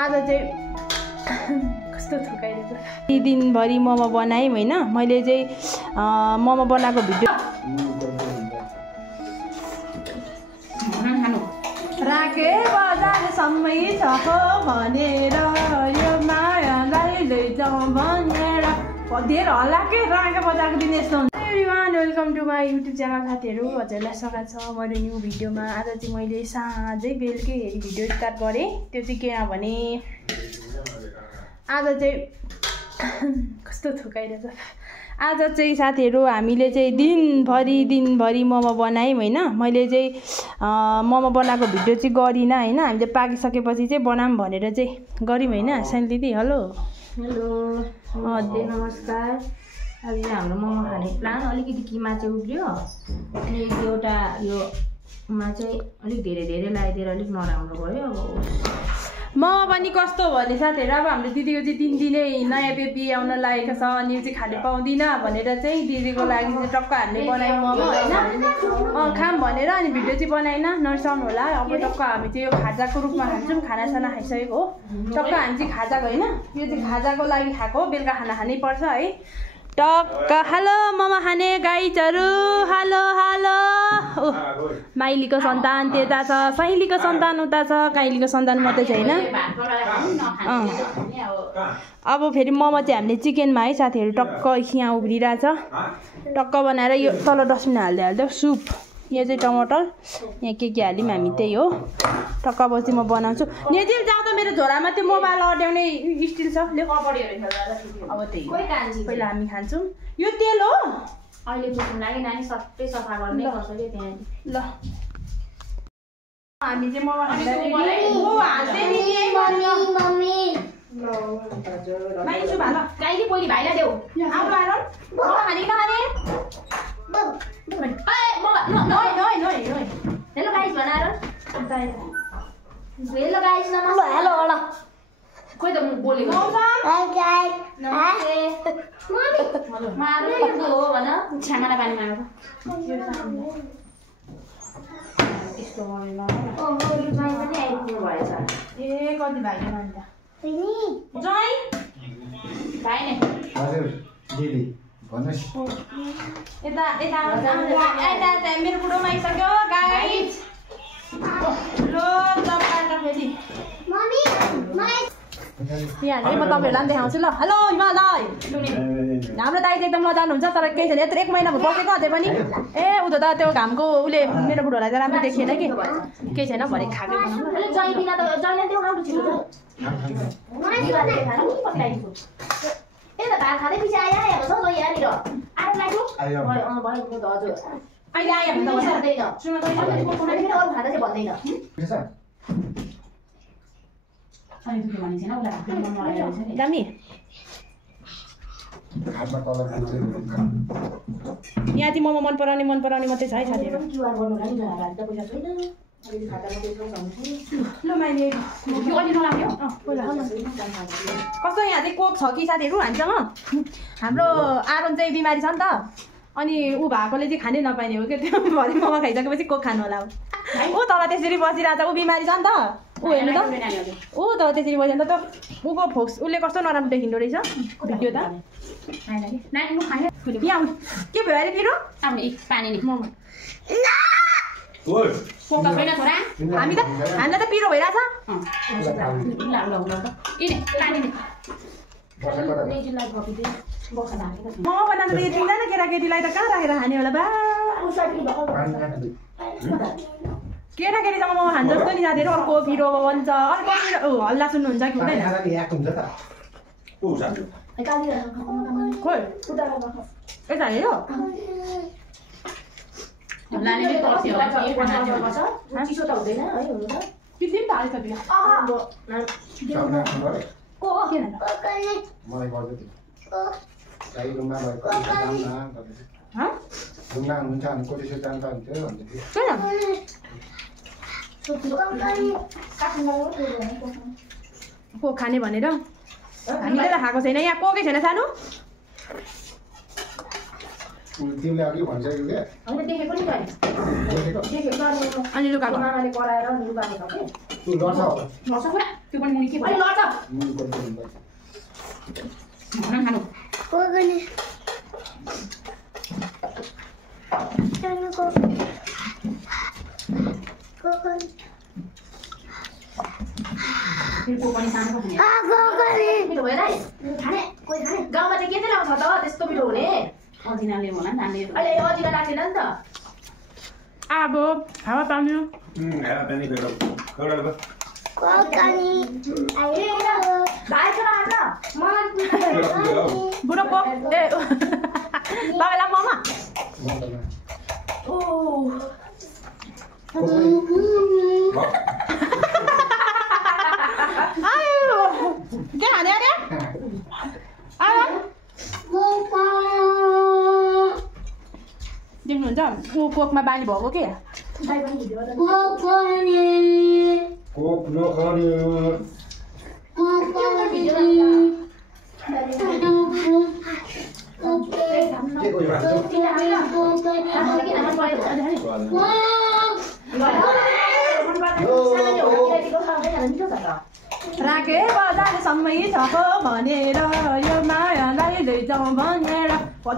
आज चाहिँ कस्तो थुकाइरहेछ। दिनभरि मोमो बनाएँ होइन। मैले चाहिँ मोमो बनाएको भिडियो राखे बजारसम्मै छ भनेर यो मायालाई लैजाउँ भनेर धेर हल्ला के राखे बजारको दिन यस्तो हुन्छ। Everyone welcome to my YouTube channel. साथीहरू हजुरलाई स्वागत छ मेरो न्यू भिडियोमा। आज चाहिँ मैले साँझै बेलुकै हेरी भिडियो स्टार्ट गरेँ। त्यो चाहिँ किनभने आज चाहिँ कस्तो थुकाइरहेछ। आज चाहिँ साथीहरू हामीले चाहिँ दिनभरि मोमो बनायौँ होइन। मैले चाहिँ मोमो बनाएको भिडियो चाहिँ गरिनँ होइन। हामीले पाकिसकेपछि चाहिँ बनाऊँ भनेर चाहिँ गऱ्यौँ होइन। साइल दिदी हेलो हेलो नमस्कार। आज हाम्रो मोमो खाने प्लान अलिकति किमा चाहिँ उब्रियो अनि एउटा योमा चाहिँ अलिक धेरै लगाइदिएर अलिक नराम्रो भयो। अब मोमो पनि कस्तो भने साथीहरू अब हाम्रो दिदीको चाहिँ 3 दिनै नयाँ बेबी आउन लागेको छ अनि यो चाहिँ खानु पाउँदिनँ भनेर चाहिँ दिदीको लागि चाहिँ टक्क हामीले बनायौँ मोमो होइन। खाम भनेर अनि भिडियो चाहिँ बनाएन नर्साउनु होला। अब टक्क हामी चाहिँ यो खाजाको रूपमा खान्छौँ। खानासाना खाइसकेको हो टक्क हामी चाहिँ खाजाको होइन। यो चाहिँ खाजाको लागि खाएको बेलुका खाना खानै पर्छ है टक्क। हेलो मोमो खाने गाइजहरू हेलो हेलो। माइलीको सन्तान त्यता छ, साइलीको सन्तान उता छ, काइलीको सन्तान मात्रै छ होइन। अब फेरि मोमो चाहिँ हामीले चिकनमा है साथीहरू टक्क यहाँ उब्रिरहेछ। टक्क बनाएर यो तल डस्टबिन हाल्दै सुप। यो चाहिँ टमाटर यहाँ के हाल्यौँ हामी त्यही हो। टक्क बसी म बनाउँछु। नेजिल जाउँ त मेरो झोलामा त्यो मोबाइल अड्याउने स्टिल छ। अब त्यही पहिला हामी खान्छौँ। यो तेल हो अहिले पुग्नु लागि नानी सबै सफा गर्ने गर्छ कि त्यहाँ ल। हामी चाहिँ मोमो हाल्दै गाईले पहिली भाइलाई देऊ हेलो गाइस बनाएर हेलो गाइस नमस्ते हेलो होला खोइ त म बोलेको हाय गाइस नमस्ते मार्नु हो भन छामालाई पानी मार्नु यस्तो गर्नु ओहो यो भाइ पनि आइपुग्नु भएछ। ए कति भाइ मान्छ तिमी जय भाइ नै हजुर दिदी भन्नुस्। यता मेरो बुढोमा आइसक्यो गाइस। लो तपाईहरु फेरि मम्मी यहाँ म तपाईहरुलाई पनि देखाउँछु ल। हेलो हिमालय हाम्रो दाइ एकदम मजानु हुन्छ तर केही छैन। यत्रो 1 महिना बसेको अझै पनि ए उता त त्यो घामको उले मेरो बुढोलाई त राम्रो देखिएन कि केही छैन भरे खाकै बनाउँ। हेलो जय बिना त जयले देखाउनु छिटो मलाई दिवाले देखाउनु पत्लाइछु ए त भात खादै पछि आयो हेर्नुस् हौ यहाँनिर आएर लाग्यो भयो त हजुर अहिले आयो भने त बस्दैन सुन त फेरि अरु खाँदा चाहिँ भन्दैन अनि दुःख माने छैन उलाई हातले मन लगाइरहेछ नि दामी। यहाँ चाहिँ मोमो मन पराउने मात्रै छ है साथीहरु। क्युआर गर्नु लागि भात त पैसा छैन अहिले खातामा पैसा हुन्छ ल माइले यो अलि नलाग्यो पहिला कस्तो यहाँ चाहिँ कोक छ कि साथीहरु हामीसँग। हाम्रो आरोन चाहिँ बिमारी छ नि त अनि ऊ भएकोले चाहिँ खानै नपाइने हो क्या। त्यो भरि मोमो खाइसकेपछि कोक खानु होला। ऊ तल त्यसरी बसिरहेछ ऊ बिमारी छ नि त। ऊ हेर्नु त ऊ त त्यसरी बस्यो नि त ऊको फोक्स उसले कस्तो नराम्रो देखिँदो रहेछ भिडियो त। नानी म खाने यहाँ के भयो अरे पिरो आउने पानी नि मोमो कोका छैन छोरा हामीलाई त पिरो भइरहेछ। मोमो बनाउँदा त यो तिनजना केटाकेटीलाई त कहाँ राखेर खाने होला बा। केटाकेटीसँग मोमो खान्छ जस्तो नि साथीहरु। अर्को पिरो भन्छ अर्को हल्ला सुन्नुहुन्छ कि हुँदैन खोइ यता हेऱ्यो लालीले तर्स्यो होला के खाना पर्छ चिसो त हुँदैन है हुनु त किसिम त हाल्छ बिहा को हो के मलाई गर्दै गाई रुममा भएको रुममा हुन्छ अनि कोटेश्वर जान्छ भन्थ्यो को खाने भनेर हामीले त खाएको छैन। यहाँ कोकै छैन सानो तिमीले अघि भनिसक्यो क्या हैन देखेको नि देखेको अनि लुगाको मामाले कराएर लुगाको छ के तू लड्छ होला लड्छ पुरा त्यो पनि मुनि के भयो लड्छ गाउँमा चाहिँ के चाहिँ लाउँछ त त्यस्तो मिठो हुने अजिनाले होला नानीले अहिले अजिना राखेन नि त अब हावा पानी हावा पानी खौडा बुढो पो ए बाबालाई ममा के खाने अरे देख्नुहुन्छ ऊ कोकमा बानी भएको के कोक नखाने राखे बजारसम्म छ भनेर यो मायालाई लैजाउँ भनेर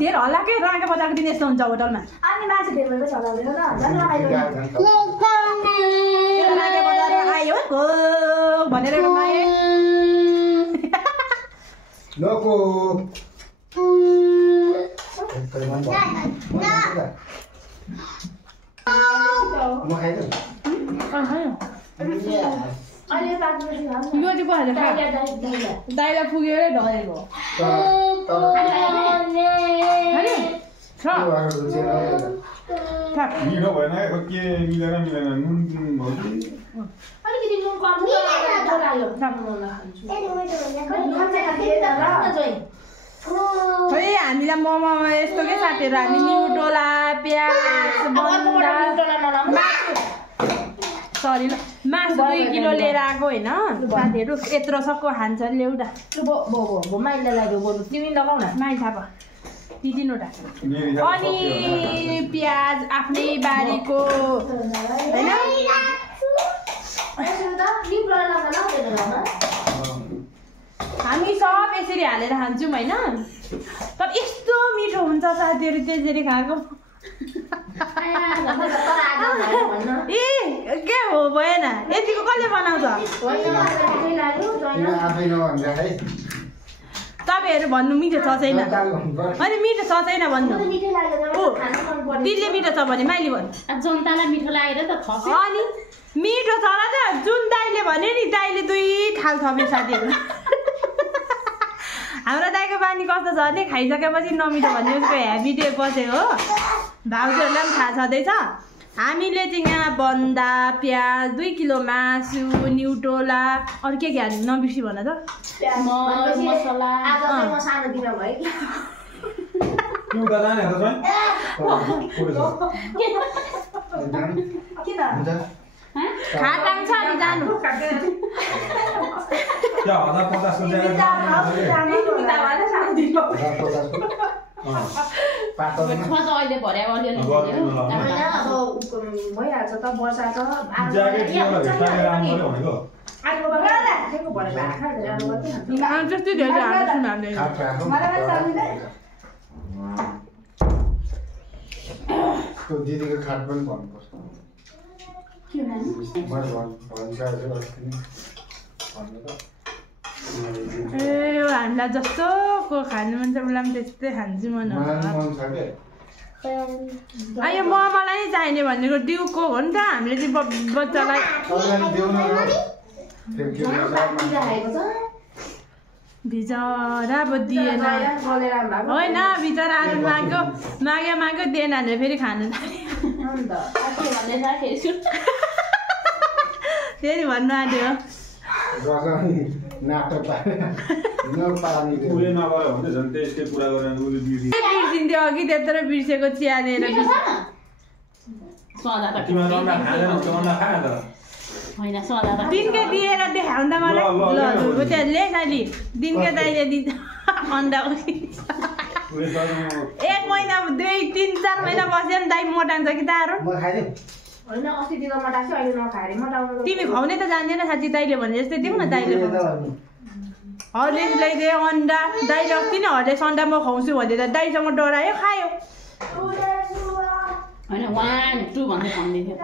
धेरै हल्ला के राखे बजारको दिन यस्तो हुन्छ होटलमा अनि मान्छे धेरै भएको छ राखे बजार आयो हो भनेर माया नको म खाइदिनु अहिले यो चाहिँ पो दाइलाई पुगेरै ढलेको मिठो भएन के मिलेर नुन अलिकति नुन कम है हामीलाई मोमोमा यस्तो के साथीहरू हामी न्युट्रोला प्याज सरी ल मासु 2 किलो लिएर आएको होइन साथीहरू यत्रो सक्को खान्छ ल्याउदा माइले लाग्यो बरु तिमी लगाउ न माइ थाहा भयो 3-3वटा अनि प्याज आफ्नै बारीको होइन हामी सब यसरी हालेर खान्छौँ होइन तर यस्तो मिठो हुन्छ साथीहरू त्यसरी खाएको ए के हो भएन यतिको कसले बनाउँछ तपाईँहरू भन्नु मिठो छ छैन अनि मिठो छ छैन भन्नु दिलले मिठो छ भने माइली भन्नु जनतालाई मिठो लागेर त अनि मिठो छ र त जुन दाइले भन्यो नि दाइले 2 थाल थप्यो साथीहरू हाम्रो दाइको बानी कस्तो छ भने खाइसकेपछि नमिठो भन्ने उसको हेबिट बसेको हो भाउजूहरूलाई पनि थाहा छँदैछ हामीले चाहिँ यहाँ बन्दा प्याज 2 किलो मासु न्युट्रोला अरू के हाल्नु नबिर्सी भन त मसला आज चाहिँ म सानो दिन भयो कि खाटाङ छ नि जानु अहिले भरे अलिअलि भइहाल्छ त वर्षा छ जस्तै धेरै दिदीको खाट पनि भन्नुपर्छ ए हामीलाई जस्तो को खानु मन छ उसलाई पनि त्यस्तै खान्छु मन यो मलाई नै चाहिने भनेको डिउको हो नि त हामीले चाहिँ बच्चालाई भिजरा अब दिएन होइन भिजरा आलु माग्यो दिएन भने फेरि खानु फेरि भन्नु आँट्यो बिर्सिन्थ्यो अघि त्यत्रो बिर्सेको चिया लिएर दिनकै दिएर देखाउँदा मलाई ल त्यहाँ ले नाली दिनकै दाइले दिन्छ अन्डा 1 महिना 2-3-4 महिना बस्यो नि दाइ मोटान्छ कि तारो तिमी खुवाउने त जान्दैन साथी दाइले भने जस्तै देऊ न दाइले हर्लिक्स ल्याइदिए अन्डा दाइले अस्ति नै हर्लिक्स अन्डा म खुवाउँछु भनेर दाइसँग डरायो खायो होइन 1 2 भन्दै भन्दै थियो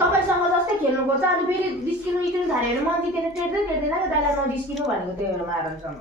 तपाईँसँग जस्तै खेल्नु खोज्छ अनि फेरि निस्किनु थाल्यो भने मन जितेर टेर्दै दाइलाई नजिस्किनु भनेको त्यो बेला मारनसँग